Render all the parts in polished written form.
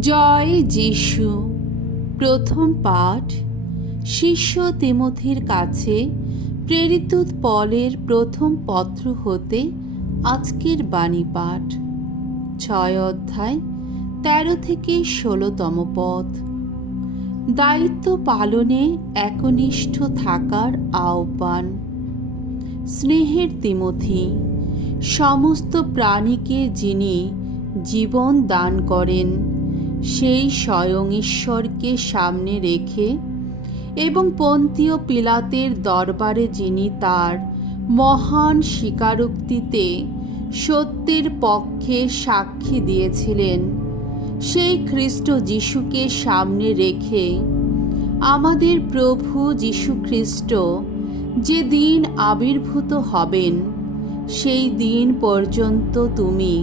জয় যিশু। প্রথম পাঠ শিষ্য তিমথির কাছে প্রেরিত পলের প্রথম পত্র হতে আজকের বাণী পাঠ 6 অধ্যায় 13 থেকে 16তম পদ। দায়িত্ব পালনে একনিষ্ঠ থাকার আহ্বান। স্নেহের তিমথি, সমস্ত প্রাণীকে যিনি জীবন দান করেন সেই স্বয়ং ঈশ্বরকে সামনে রেখে এবং পন্তীয় পিলাতের দরবারে যিনি তার মহান স্বীকারোক্তিতে সত্যের পক্ষে সাক্ষী দিয়েছিলেন, সেই খ্রিস্ট যিশুকে সামনে রেখে আমাদের প্রভু যীশু খ্রিস্ট যে দিন আবির্ভূত হবেন সেই দিন পর্যন্ত তুমি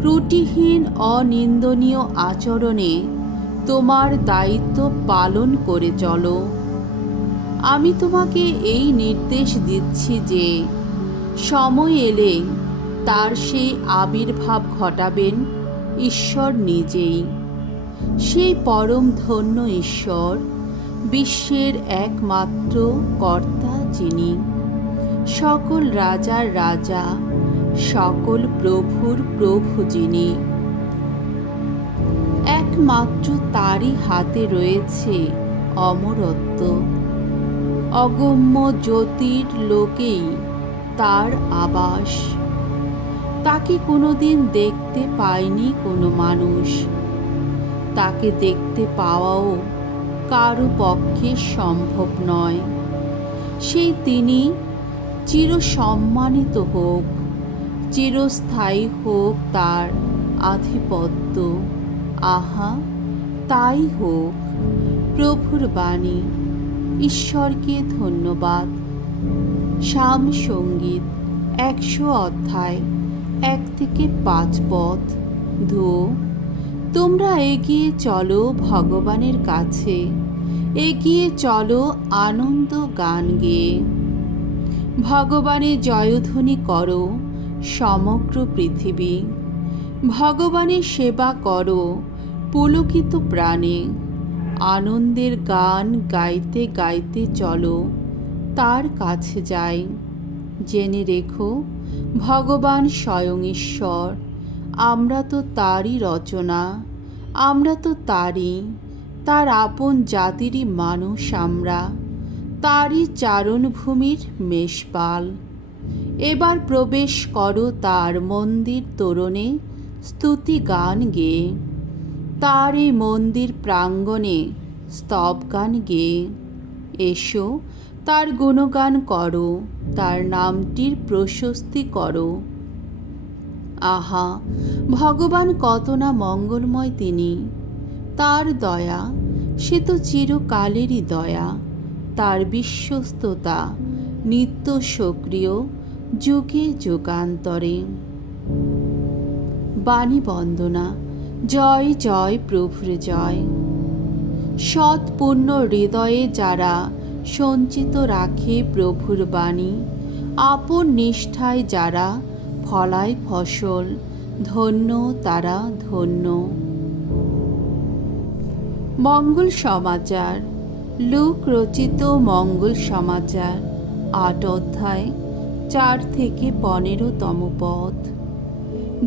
ত্রুটিহীন অনিন্দনীয় আচরণে তোমার দায়িত্ব পালন করে চলো। আমি তোমাকে এই নির্দেশ দিচ্ছি যে সময় এলে তার সেই আবির্ভাব ঘটাবেন ঈশ্বর নিজেই। সেই পরম ধন্য ঈশ্বর, বিশ্বের একমাত্র কর্তা যিনি, সকল রাজার রাজা, সকল প্রভুর প্রভু যিনি। একমাত্র তারই হাতে রয়েছে অমরত্ব। অগম্য জ্যোতির লোকেই তার আবাস। তাকে কোনোদিন দেখতে পায়নি কোনো মানুষ। তাকে দেখতে পাওয়াও কারো পক্ষে সম্ভব নয়। সেই তিনি চিরসম্মানিত হোক, চিরস্থায়ী হোক তার আধিপত্য। আহা, তাই হোক। প্রভুর বাণী। ঈশ্বরকে ধন্যবাদ। সাম সঙ্গীত 100 অধ্যায় 1 থেকে 5 পদ। তোমরা এগিয়ে চলো ভগবানের কাছে, এগিয়ে চলো আনন্দ গান গেয়ে। ভগবানের জয়ধ্বনি করো সমগ্র পৃথিবী। ভগবানের সেবা করো পুলকিত প্রাণে। আনন্দের গান গাইতে গাইতে চলো তার কাছে যাই। জেনে রেখো ভগবান স্বয়ং ঈশ্বর। আমরা তো তারই রচনা, আমরা তো তার আপন জাতিরই মানুষ। আমরা তারই চারণভূমির মেষপাল। এবার প্রবেশ করো তার মন্দির তোরণে স্তুতি গান গেয়ে, তার এই মন্দির প্রাঙ্গণে স্তব গান গেয়ে। এসো তার গুণগান করো, তার নামটির প্রশস্তি করো। আহা, ভগবান কত না মঙ্গলময় তিনি। তার দয়া সে তো চিরকালেরই দয়া। তার বিশ্বস্ততা নিত্য সক্রিয়, যুগে যুগান্তরে। বাণী বন্দনা। জয় জয় প্রভুর জয়। সৎপূর্ণ হৃদয়ে যারা সঞ্চিত রাখে প্রভুর বাণী, আপন নিষ্ঠায় যারা ফলায় ফসল, ধন্য তারা ধন্য। মঙ্গল সমাচার। লূক রচিত মঙ্গল সমাচার 8 অধ্যায় 4 থেকে 15তম পদ।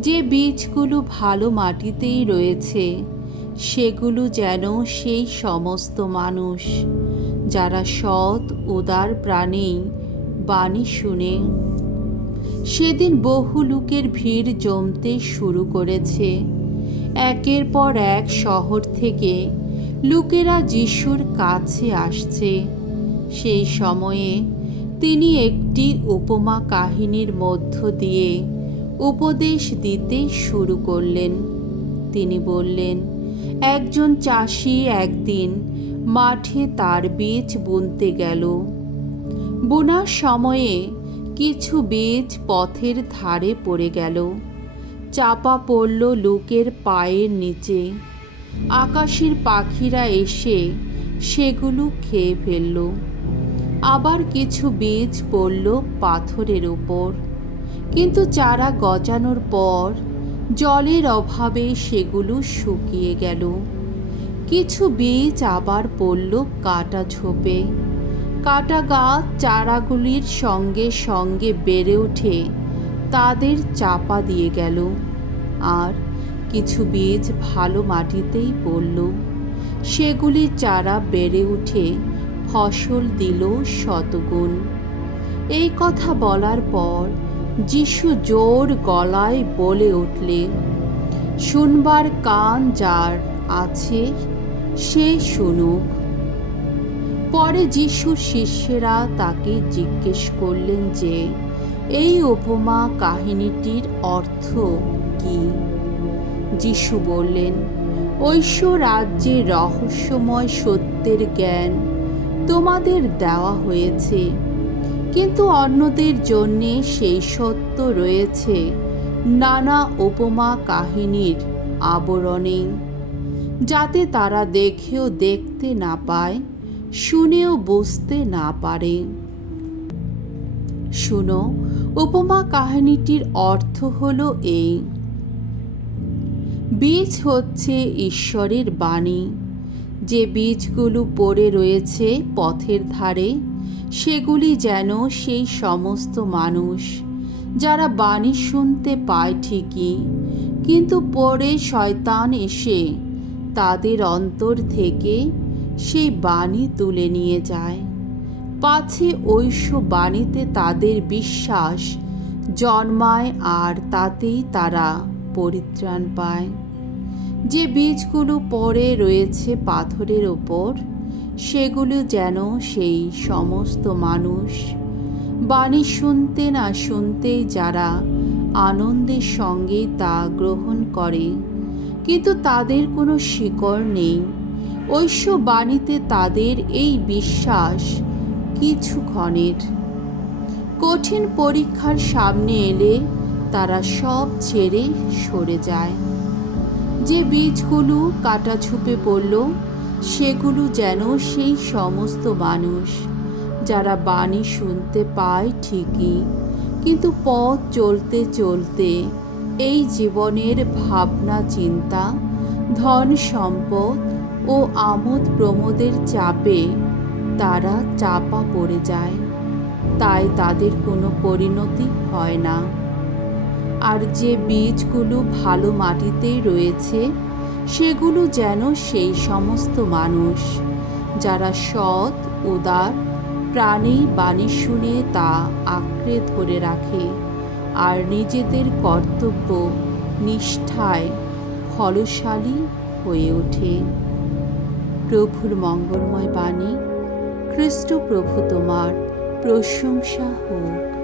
যে বীজগুলো ভালো মাটিতেই রয়েছে সেগুলো যেন সেই সমস্ত মানুষ যারা সৎ উদার প্রাণেই বাণী শুনে। সেদিন বহু লোকের ভিড় জমতে শুরু করেছে। একের পর এক শহর থেকে লোকেরা যিশুর কাছে আসছে। সেই সময়ে তিনি একটি উপমা কাহিনীর মধ্য দিয়ে উপদেশ দিতে শুরু করলেন। তিনি বললেন, একজন চাষি একদিন মাঠে তার বীজ বুনতে গেল। বোনার সময়ে কিছু বীজ পথের ধারে পড়ে গেল, চাপা পড়ল লোকের পায়ের নিচে। আকাশের পাখিরা এসে সেগুলো খেয়ে ফেলল। আবার কিছু বীজ পড়ল পাথরের উপর, কিন্তু চারা গজানোর পর জলের অভাবে সেগুলো শুকিয়ে গেল। কিছু বীজ আবার পড়ল কাটা ঝোপে। কাটা গাছ চারাগুলির সঙ্গে সঙ্গে বেড়ে উঠে তাদের চাপা দিয়ে গেল। আর কিছু বীজ ভালো মাটিতেই পড়ল। সেগুলির চারা বেড়ে উঠে ফসল দিল শতগুণ। এই কথা বলার পর যিশু জোর গলায় বলে উঠলেন, শুনবার কান যার আছে সে শুনুক। পরে যিশুর শিষ্যেরা তাকে জিজ্ঞেস করলেন যে এই উপমা কাহিনীটির অর্থ কি। যিশু বললেন, ঐশ্বর রাজ্যের রহস্যময় সত্যের জ্ঞান তোমাদের দেওয়া হয়েছে, কিন্তু অন্যদের জন্যে সেই সত্য রয়েছে নানা উপমা কাহিনীর আবরণে, যাতে তারা দেখেও দেখতে না পায়, শুনেও বুঝতে না পারে। শুনো, উপমা কাহিনীটির অর্থ হলো এই। বীজ হচ্ছে ঈশ্বরের বাণী। যে বীজগুলো পড়ে রয়েছে পথের ধারে, সেগুলি যেন সেই সমস্ত মানুষ যারা বাণী শুনতে পায় ঠিকই, কিন্তু পরে শয়তান এসে তাদের অন্তর থেকে সেই বাণী তুলে নিয়ে যায়, পাছে ঐশ্ব বাণীতে তাদের বিশ্বাস জন্মায় আর তাতেই তারা পরিত্রাণ পায়। যে বীজগুলো পড়ে রয়েছে পাথরের ওপর, সেগুলো যেন সেই সমস্ত মানুষ বাণী শুনতে না শুনতেই যারা আনন্দের সঙ্গে তা গ্রহণ করে, কিন্তু তাদের কোনো শিকড় নেই। ঐশ্ব বাণীতে তাদের এই বিশ্বাস কিছুক্ষণের। কঠিন পরীক্ষার সামনে এলে তারা সব ছেড়ে সরে যায়। যে বীজগুলো কাটা ঝোপে পড়ল, সেগুলো যেন সেই সমস্ত মানুষ যারা বাণী শুনতে পায় ঠিকই, কিন্তু পথ চলতে চলতে এই জীবনের ভাবনা চিন্তা, ধন সম্পদ ও আমোদ প্রমোদের চাপে তারা চাপা পড়ে যায়, তাই তাদের কোনো পরিণতি হয় না। আর যে বীজগুলো ভালো মাটিতেই রয়েছে, সেগুলো যেন সেই সমস্ত মানুষ যারা সৎ উদার প্রাণেই বাণী শুনে তা আঁকড়ে ধরে রাখে আর নিজেদের কর্তব্য নিষ্ঠায় ফলশালী হয়ে ওঠে। প্রভুর মঙ্গলময় বাণী। খ্রিস্ট প্রভু তোমার প্রশংসা হোক।